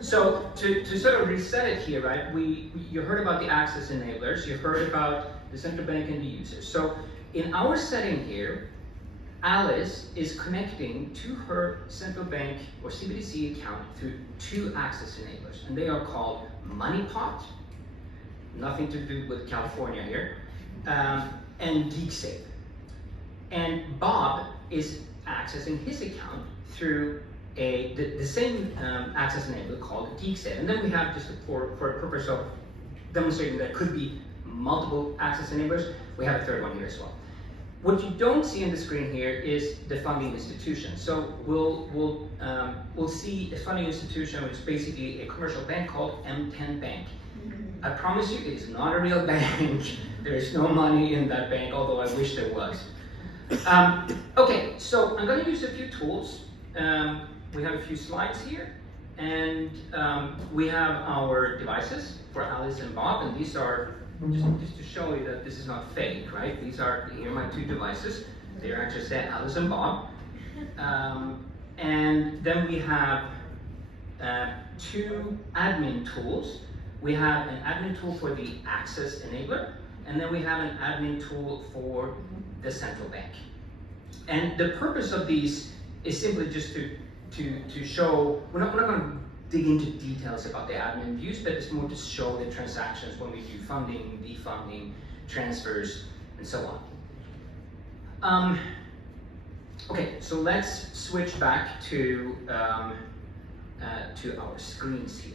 So to sort of reset it here, right? You heard about the access enablers, you heard about the central bank and the users. So in our setting here, Alice is connecting to her central bank or CBDC account through two access enablers, and they are called MoneyPot, nothing to do with California here, and GeekSafe. And Bob is accessing his account through the same access enabler called GeekSafe. And then we have, just for a purpose of demonstrating that could be multiple access enablers, we have a third one here as well. What you don't see on the screen here is the funding institution. So we'll see a funding institution, which is basically a commercial bank called M10 Bank. I promise you, it is not a real bank. There is no money in that bank, although I wish there was. Okay, so I'm going to use a few tools. We have a few slides here, and we have our devices for Alice and Bob, and these are just to show you that this is not fake, right? These are, here are my two devices. They are actually set Alice and Bob. And then we have two admin tools. We have an admin tool for the access enabler, and then we have an admin tool for the central bank. And the purpose of these is simply just to show, we're not going to dig into details about the admin views, but it's more to show the transactions when we do funding, defunding, transfers, and so on. Okay, so let's switch back to our screens here.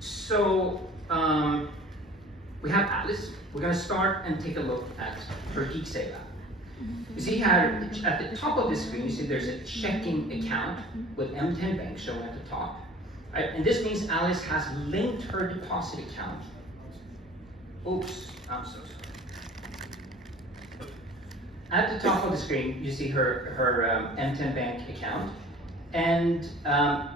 So we have Alice. We're going to start and take a look at her GeekSafe app. You see here at the top of the screen, you see there's a checking account with M10 Bank shown at the top. Right? And this means Alice has linked her deposit account. Oops, I'm so sorry. At the top of the screen, you see her M10 Bank account. And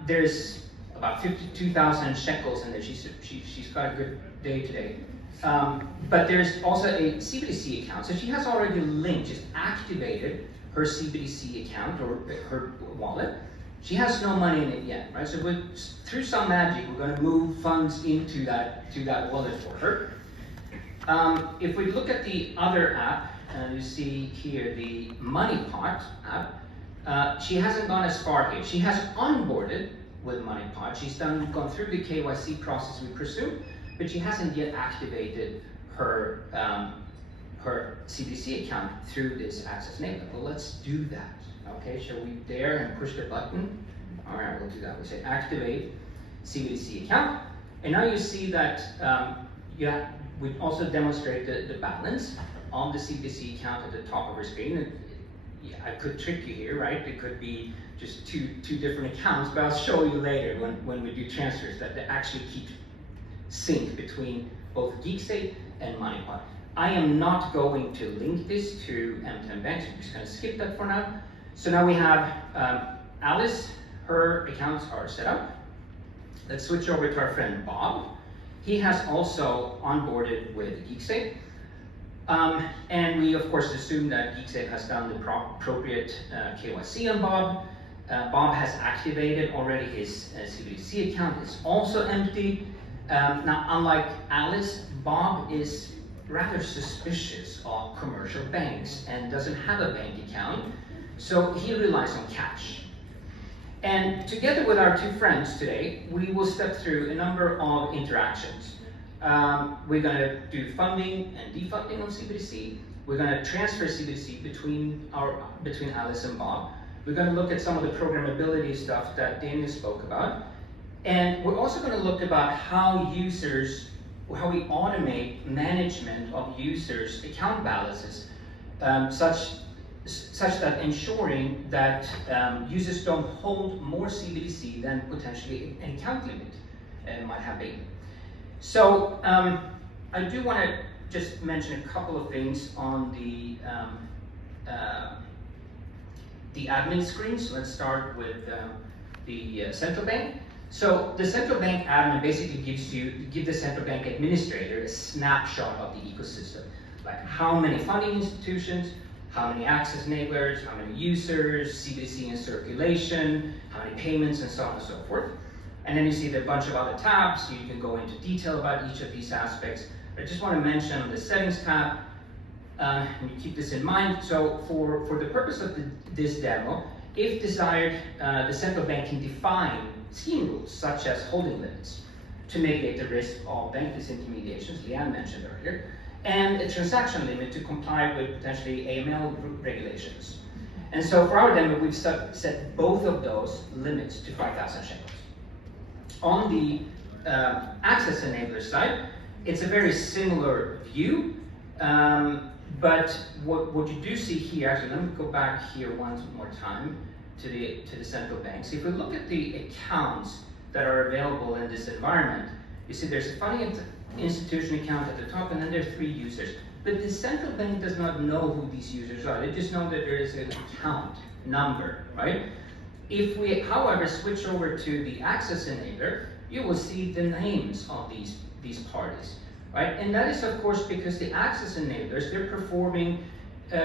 there's about 52,000 shekels in there. She's got a good day today. But there's also a CBDC account. So she has already linked, just activated her CBDC account or her wallet. She has no money in it yet, right? So through some magic, we're going to move funds into that wallet for her. If we look at the other app, you see here the MoneyPot app, she hasn't gone as far here. She has onboarded with MoneyPot. She's gone through the KYC process, we presume, but she hasn't yet activated her her CBDC account through this access enabler. Well, let's do that. Okay, shall we dare and push the button? All right, we'll do that. We say activate CBDC account, and now you see that we also demonstrate the balance on the CBDC account at the top of our screen. I could trick you here, right? It could be just two different accounts, but I'll show you later when we do transfers that they actually keep sync between both GeekSafe and MoneyPot. I am not going to link this to M10 Bank, so I'm just going to skip that for now. So now we have Alice, her accounts are set up. Let's switch over to our friend Bob. He has also onboarded with GeekSafe. And we of course assume that GeekSafe has done the appropriate KYC on Bob. Bob has activated already his CBDC account. It's also empty. Now, unlike Alice, Bob is rather suspicious of commercial banks and doesn't have a bank account, so he relies on cash. And together with our two friends today, we will step through a number of interactions. We're going to do funding and defunding on CBDC. We're going to transfer CBDC between Alice and Bob. We're going to look at some of the programmability stuff that Daniel spoke about. And we're also going to look about how we automate management of users' account balances, such that ensuring that users don't hold more CBDC than potentially an account limit might have been. So I do want to just mention a couple of things on the admin screen. So let's start with the central bank. So the central bank admin basically give the central bank administrator a snapshot of the ecosystem, like how many funding institutions, how many access enablers, how many users, CBDC in circulation, how many payments, and so on and so forth. And then you see a bunch of other tabs, so you can go into detail about each of these aspects. I just want to mention on the settings tab, and you keep this in mind. So for the purpose of this demo, if desired, the central bank can define scheme rules, such as holding limits, to mitigate the risk of bank disintermediation, as Leanne mentioned earlier, and a transaction limit to comply with potentially AML regulations. And so for our demo, we've set both of those limits to 5,000 shekels. On the access enabler side, it's a very similar view, but what you do see here, actually, let me go back here one more time to the central bank. So if we look at the accounts that are available in this environment, you see there's a funding institution account at the top, and then there are 3 users. But the central bank does not know who these users are. They just know that there is an account number, right? If we, however, switch over to the access enabler, you will see the names of these parties, right? And that is, of course, because the access enablers, they're performing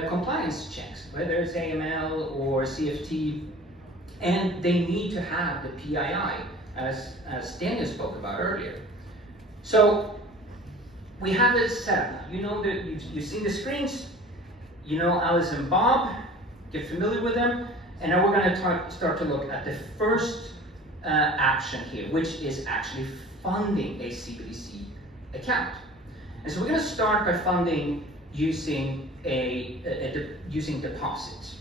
compliance checks, whether it's AML or CFT, and they need to have the PII, as Daniel spoke about earlier. So we have it set up. You know that you've seen the screens, you know Alice and Bob, get familiar with them, and now we're going to start to look at the first action here, which is actually funding a CBDC account. And so we're going to start by funding using using deposits.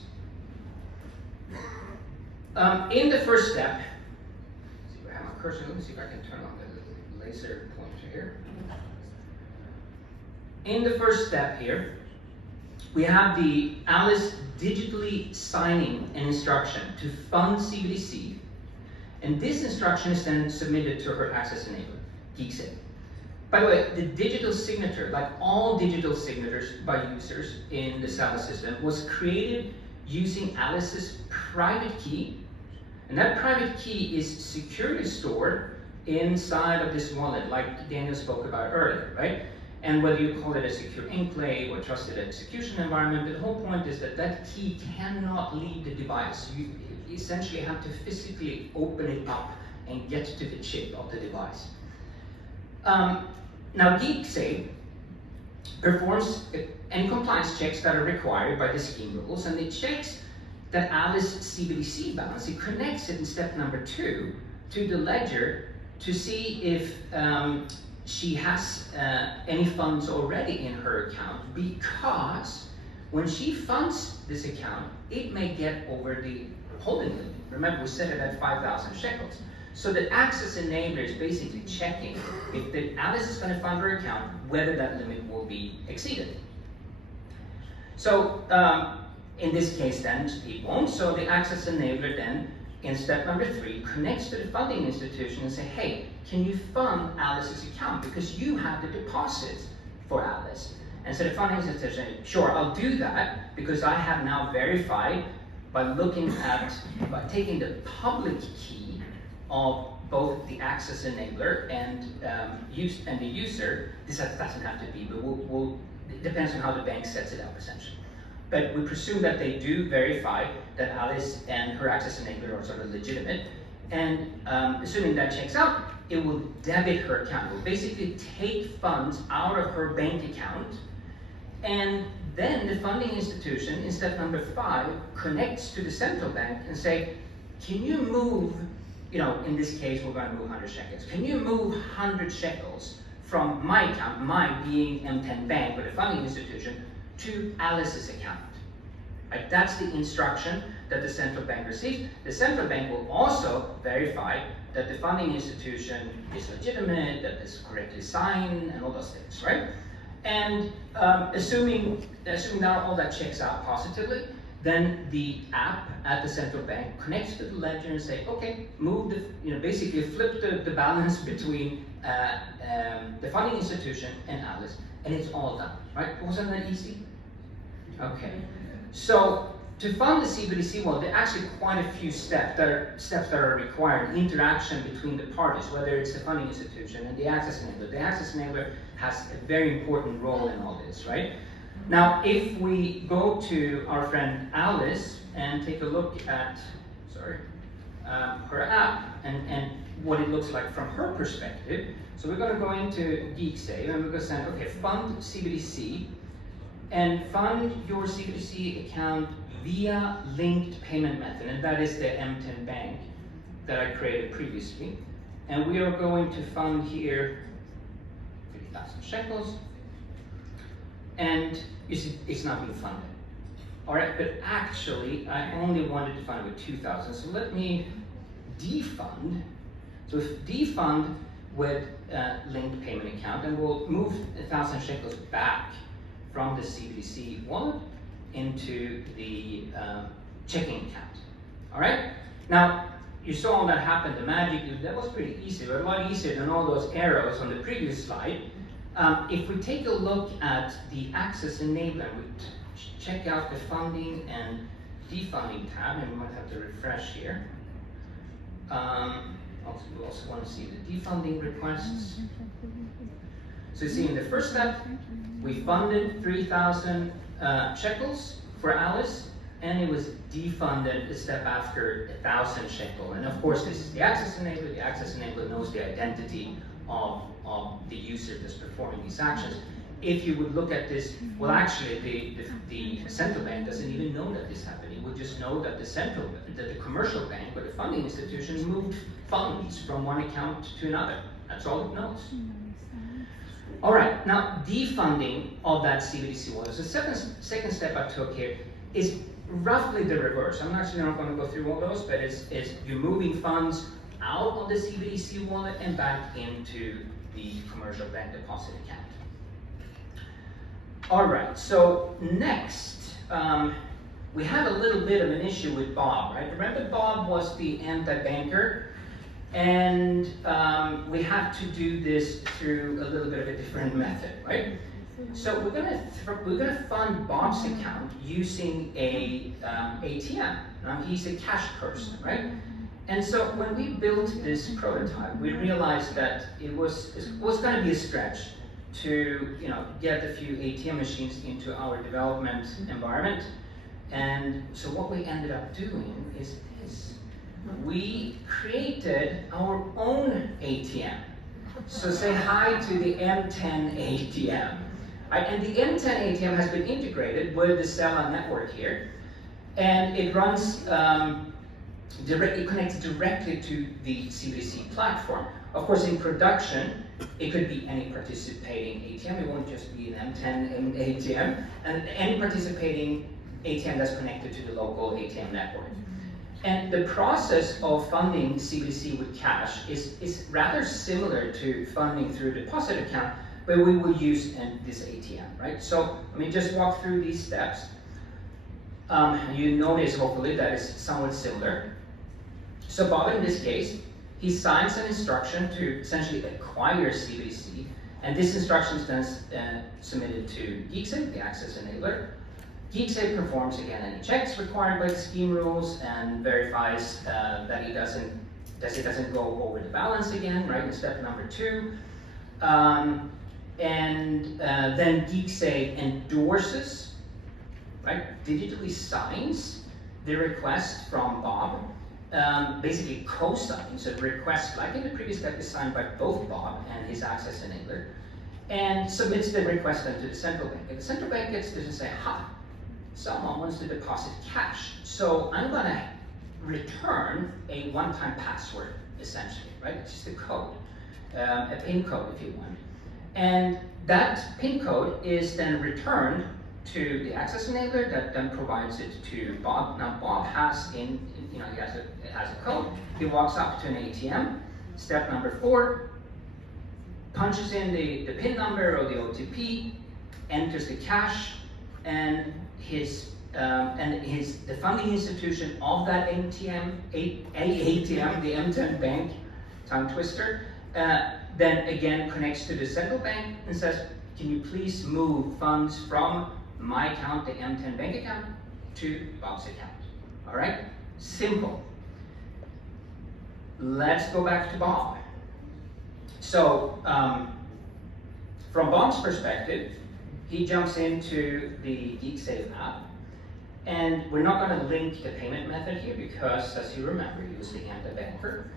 In the first step, see if I have my cursor. Let me see if I can turn on the laser pointer here. In the first step here, we have the Alice digitally signing an instruction to fund CBDC, and this instruction is then submitted to her access enabler, GeekSafe. By the way, the digital signature, like all digital signatures by users in the Sela system, was created using Alice's private key, and that private key is securely stored inside of this wallet, like Daniel spoke about earlier, right? And whether you call it a secure enclave or trusted execution environment, the whole point is that that key cannot leave the device. You essentially have to physically open it up and get to the chip of the device. Now, GeekSafe performs any compliance checks that are required by the scheme rules, and it checks that Alice CBDC balance. It connects it in step number 2 to the ledger to see if she has any funds already in her account, because when she funds this account, it may get over the holding limit. Remember, we set it at 5,000 shekels. So the access enabler is basically checking if Alice is going to fund her account, whether that limit will be exceeded. So in this case then, it won't. So the access enabler then, in step number 3, connects to the funding institution and say, hey, can you fund Alice's account? Because you have the deposits for Alice. And so the funding institution, sure, I'll do that, because I have now verified by taking the public key of both the access enabler and the user. This doesn't have to be, but it depends on how the bank sets it up, essentially. But we presume that they do verify that Alice and her access enabler are sort of legitimate. And assuming that checks out, it will debit her account. It will basically take funds out of her bank account. And then the funding institution, in step number 5, connects to the central bank and say, can you move, in this case, we're going to move 100 shekels. Can you move 100 shekels from my account, mine being M10 Bank, or the funding institution, to Alice's account? Right? That's the instruction that the central bank receives. The central bank will also verify that the funding institution is legitimate, that it's correctly signed, and all those things, right? And assuming that all that checks out positively, then the app at the central bank connects to the ledger and say, okay, move basically flip the balance between the funding institution and Alice, and it's all done, right? Wasn't that easy? Okay. So to fund the CBDC, well, there are actually quite a few steps that are required, interaction between the parties, whether it's the funding institution and the access enabler. The access enabler has a very important role in all this, right? Now, if we go to our friend Alice and take a look at, her app and what it looks like from her perspective. So we're going to go into GeekSave and we're going to say, okay, fund CBDC and fund your CBDC account via linked payment method, and that is the M10 bank that I created previously. And we are going to fund here 50,000 shekels, and you see it's not being funded. All right, but actually I only wanted to fund with 2,000, so let me defund. So if defund with linked payment account, and we'll move 1,000 shekels back from the CBDC wallet into the checking account. All right, now you saw all that happen, the magic, that was pretty easy, but a lot easier than all those arrows on the previous slide. If we take a look at the access enabler, we check out the funding and defunding tab, and we might have to refresh here. We also want to see the defunding requests. So you see in the first step, we funded 3,000 shekels for Alice, and it was defunded a step after 1,000 shekel. And of course, this is the access enabler. The access enabler knows the identity of the user that's performing these actions. If you would look at this, well, actually, the central bank doesn't even know that this happened. It would just know that the commercial bank or the funding institution moved funds from one account to another. That's all it knows. All right, now defunding of that CBDC wallet. So the second step I took here is roughly the reverse. I'm actually not going to go through all those, but it's you're moving funds out of the CBDC wallet and back into the commercial bank deposit account. All right, so next, we had a little bit of an issue with Bob, right? Remember Bob was the anti-banker, and we had to do this through a little bit of a different method, right? So we're gonna fund Bob's account using a ATM. He's a cash person, right? And so when we built this prototype, we realized that it was going to be a stretch to get a few ATM machines into our development environment. And so what we ended up doing is we created our own ATM. So say hi to the M10 ATM. And the M10 ATM has been integrated with the Sela network here, and it runs it connects directly to the CBDC platform. Of course, in production, it could be any participating ATM. It won't just be an M10 ATM, and any participating ATM that's connected to the local ATM network. And the process of funding CBDC with cash is rather similar to funding through a deposit account, but we will use this ATM, right? So let me just walk through these steps. You notice, hopefully, that it's somewhat similar. So Bob, in this case, he signs an instruction to essentially acquire CBDC, and this instruction is then submitted to GeekSave, the access enabler. GeekSave performs again any checks required by the scheme rules and verifies that it doesn't go over the balance again, right, in step number 2. Then GeekSave endorses, right, digitally signs the request from Bob, basically co-signs a request, like in the previous step, is signed by both Bob and his access enabler, and submits the request then to the central bank. And the central bank gets to say, ha, someone wants to deposit cash, so I'm going to return a one-time password, essentially, right? It's just a code, a PIN code, if you want. And that PIN code is then returned to the access enabler that then provides it to Bob. Now Bob has he has a code. He walks up to an ATM. Step number 4, punches in the PIN number or the OTP, enters the cash, and the funding institution of that ATM, the M10 bank, tongue twister, then again connects to the central bank and says, can you please move funds from my account, the M10 bank account, to Bob's account? All right, simple. Let's go back to Bob. So from Bob's perspective, he jumps into the GeekSave app, and we're not going to link the payment method here because, as you remember, he was the anti-banker.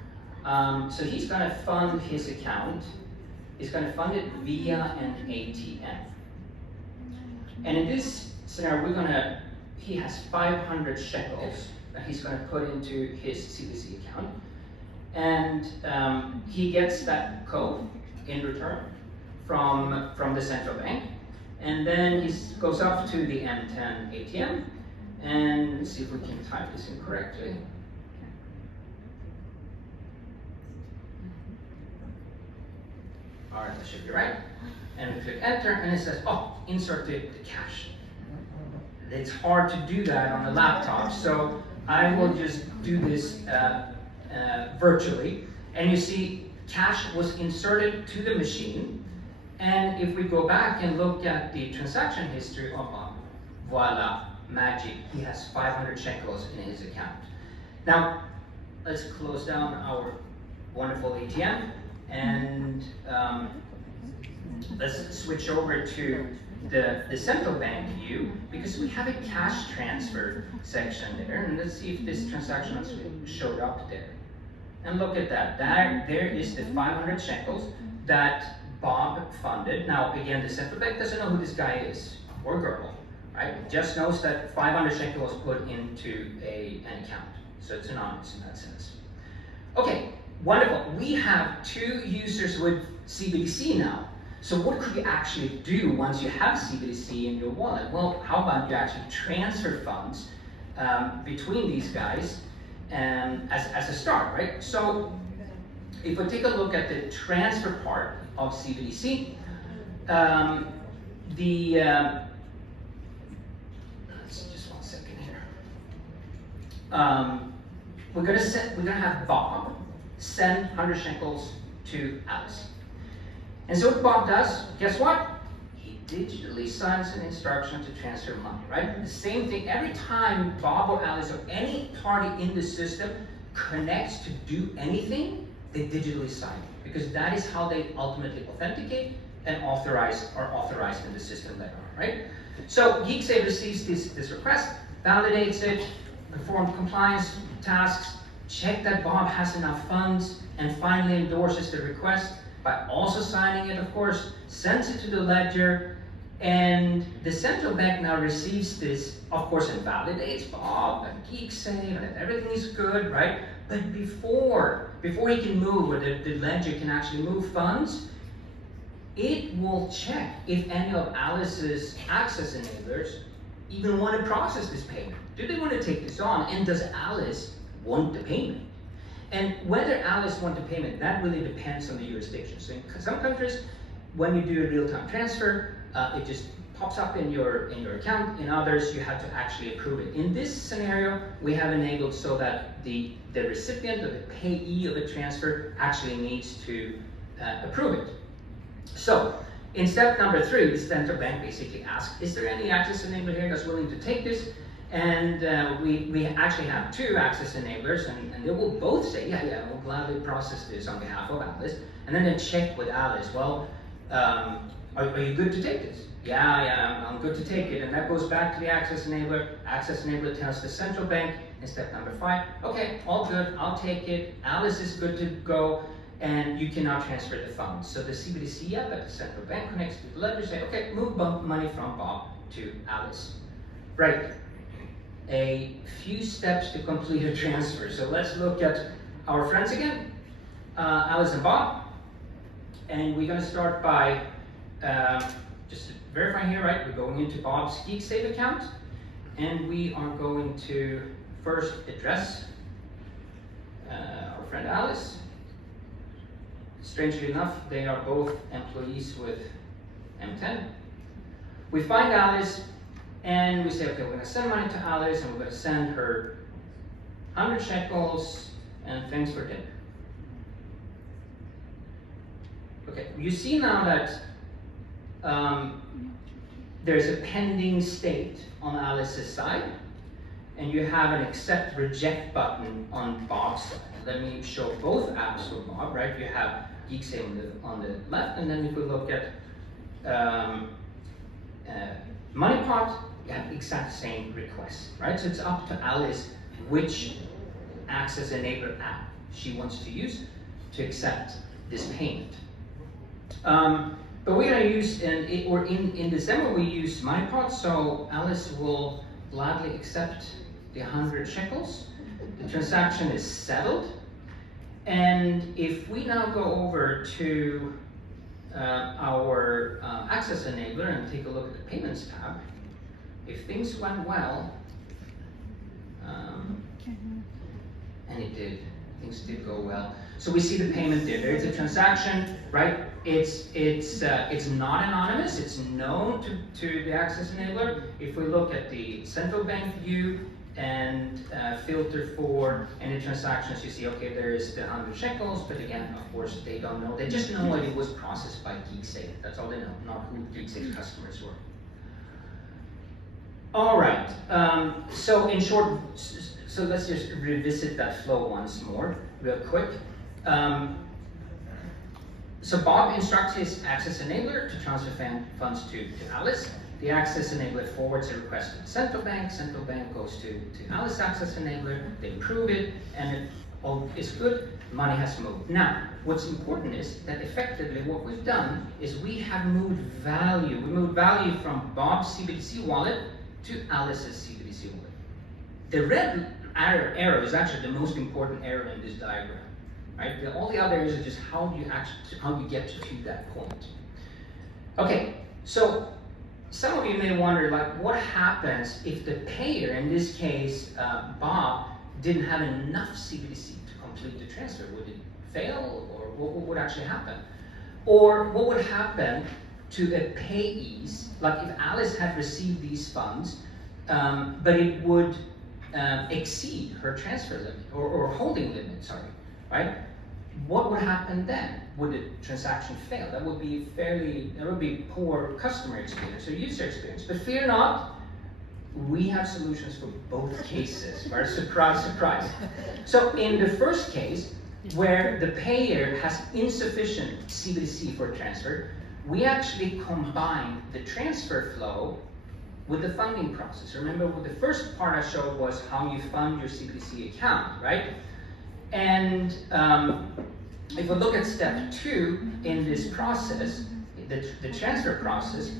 So he's going to fund his account. He's going to fund it via an ATM. And in this scenario, he has 500 shekels that he's going to put into his CBDC account. And he gets that code in return from the central bank. And then he goes up to the M10 ATM, and let's see if we can type this in correctly. All right, that should be right. And we click enter, and it says, oh, insert the cash. It's hard to do that on the laptop, so I will just do this virtually. And you see, cash was inserted to the machine. And if we go back and look at the transaction history of voila, magic, he has 500 shekels in his account. Now, let's close down our wonderful ATM, and let's switch over to the central bank view, because we have a cash transfer section there, and let's see if this transaction actually showed up there. And look at that, there is the 500 shekels that Bob funded. Now, again, the central bank doesn't know who this guy is, or girl, right? Just knows that 500 shekels was put into an account. So it's anonymous in that sense. Okay, wonderful. We have 2 users with CBDC now. So what could you actually do once you have CBDC in your wallet? Well, how about you actually transfer funds between these guys as a start, right? So if we take a look at the transfer part of CBDC, let's just 1 second here. We're gonna have Bob send 100 shekels to Alice. And so what Bob does, guess what? He digitally signs an instruction to transfer money, right? The same thing, every time Bob or Alice or any party in the system connects to do anything, they digitally sign it, because that is how they ultimately authenticate and are authorized in the system later on, right? So GeekSave receives this request, validates it, performs compliance tasks, check that Bob has enough funds, and finally endorses the request by also signing it, of course, sends it to the ledger, and the central bank now receives this, of course, and validates Bob and GeekSave, and everything is good, right? But before he can move, or the ledger can actually move funds, it will check if any of Alice's access enablers even want to process this payment. Do they want to take this on? And does Alice want the payment? And whether Alice wants the payment, that really depends on the jurisdiction. So in some countries, when you do a real-time transfer, it just pops up in your account. In others, you have to actually approve it. In this scenario, we have enabled so that the recipient or the payee of a transfer actually needs to approve it. So in step number 3, the central bank basically asks, is there any access enabler here that's willing to take this? And we actually have 2 access enablers, and they will both say, yeah, we'll gladly process this on behalf of Alice. And then they check with Alice, well, are you good to take this? Yeah, I'm good to take it. And that goes back to the access enabler. Access enabler tells the central bank in step number 5, okay, all good, I'll take it. Alice is good to go, and you can now transfer the funds. So the CBDC app at the central bank connects to the ledger, say, okay, move money from Bob to Alice. Right. A few steps to complete a transfer. So let's look at our friends again, Alice and Bob. And we're going to start by just verifying here, right? We're going into Bob's GeekSave account, and we are going to first address our friend Alice. Strangely enough, they are both employees with M10. We find Alice, and we say, okay, we're going to send money to Alice, and we're going to send her 100 shekels, and thanks for dinner. Okay, you see now that there's a pending state on Alice's side, and you have an accept reject button on Bob's side. Let me show both apps for Bob, right? You have GeekSave on the left, and then if we look at money pot, you have the exact same request, right? So it's up to Alice which access enabler app she wants to use to accept this payment. But we're going to use, in this demo, we use MoneyPot, so Alice will gladly accept the 100 shekels. The transaction is settled. And if we now go over to our access enabler and take a look at the payments tab, if things went well, and it did, things did go well. So we see the payment there. There's a transaction, right? It's not anonymous. It's known to the access enabler. If we look at the central bank view and filter for any transactions, you see, okay, there is the 100 shekels, but again, of course, they don't know. They just know that it was processed by GeekSafe. That's all they know, not who GeekSafe customers were. All right. So in short, so let's just revisit that flow once more, real quick. So Bob instructs his access enabler to transfer funds to Alice. The access enabler forwards a request to the central bank. Central bank goes to Alice access enabler. They approve it, and it all is good. Money has moved. Now, what's important is that effectively what we've done is we have moved value. We moved value from Bob's CBDC wallet to Alice's CBDC wallet. The red arrow is actually the most important arrow in this diagram. Right? All the other areas are just how you get to that point. Okay, so some of you may wonder, like, what happens if the payer, in this case Bob, didn't have enough CBDC to complete the transfer? Would it fail, or what would actually happen? Or what would happen to a payees, like if Alice had received these funds, but it would exceed her transfer limit or holding limit, sorry. Right? What would happen then? Would the transaction fail? That would be poor customer experience or user experience. But fear not, we have solutions for both cases. Right? Surprise, surprise. So in the first case, where the payer has insufficient CBDC for transfer, we actually combine the transfer flow with the funding process. Remember, the first part I showed was how you fund your CBDC account, right? And if we look at step 2 in this process, the transfer process,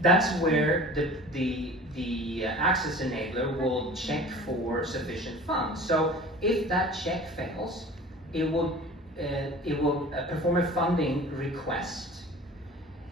that's where the access enabler will check for sufficient funds. So if that check fails, it will perform a funding request.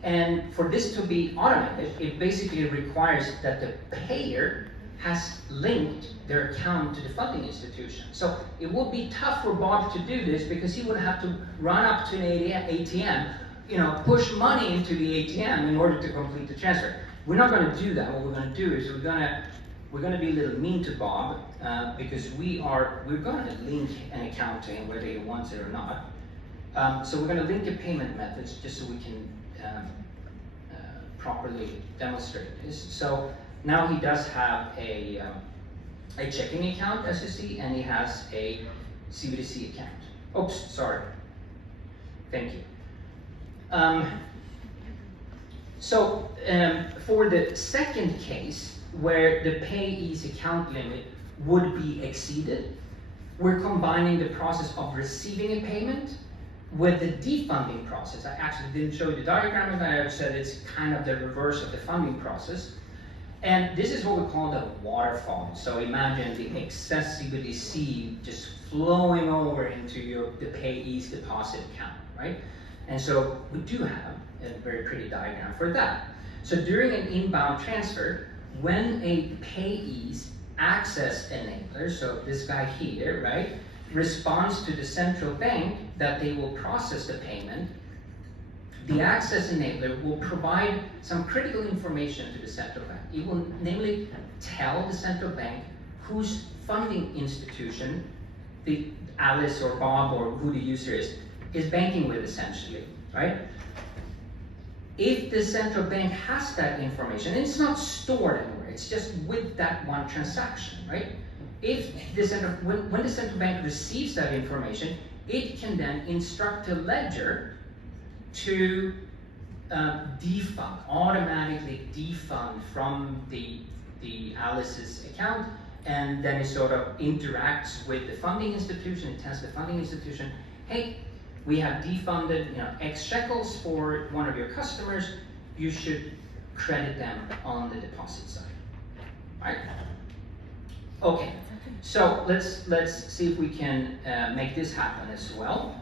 And for this to be automated, it basically requires that the payer has linked their account to the funding institution. So it would be tough for Bob to do this because he would have to run up to an ATM, push money into the ATM in order to complete the transfer. We're not going to do that. What we're going to do is we're going to be a little mean to Bob because we're going to link an account to him whether he wants it or not. So we're going to link the payment methods just so we can properly demonstrate this. So now he does have a checking account, as you see, and he has a CBDC account. Oops, sorry. Thank you. So for the second case, where the payee's account limit would be exceeded, we're combining the process of receiving a payment with the defunding process. I actually didn't show you the diagram, but I said it's kind of the reverse of the funding process. And this is what we call the waterfall. So imagine the excess CBDC just flowing over into the payee's deposit account, right? And so we do have a very pretty diagram for that. So during an inbound transfer, when a payee's access enabler, so this guy here, right, responds to the central bank that they will process the payment, the access enabler will provide some critical information to the central bank. It will namely tell the central bank whose funding institution the Alice or Bob or who the user is banking with, essentially, right? If the central bank has that information, and it's not stored anywhere, it's just with that one transaction, right? If when the central bank receives that information, it can then instruct a ledger to automatically defund from the Alice's account, and then it sort of interacts with the funding institution. It tells the funding institution, hey, we have defunded, you know, X shekels for one of your customers. You should credit them on the deposit side, right? Okay, so let's see if we can make this happen as well.